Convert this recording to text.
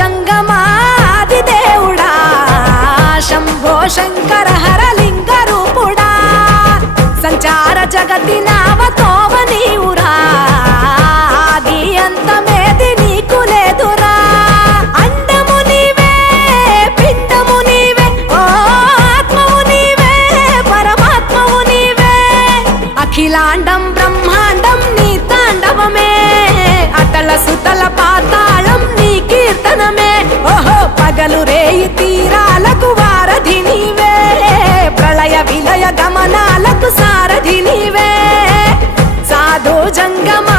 జంగమాది దేవుడా శంభో శంకర హరలింగ రూపుడా సంచార జగతి నావతోవ నీవురా ఆది అంతమేది నీకు లేదురా అండము నీవే పిండము నీవే ఓ ఆత్మవు నీవే పరమాత్మవు నీవే అఖిలాండం బ్రహ్మాండం నీ తాండవమే అతల సుతల పాతాళం నీ కీర్తనమే ఓహో పగలు రేయి తీరాలకు వారధి నీవే ప్రళయ విలయ గమనాలకు సారథి నీవే సాధు జంగమ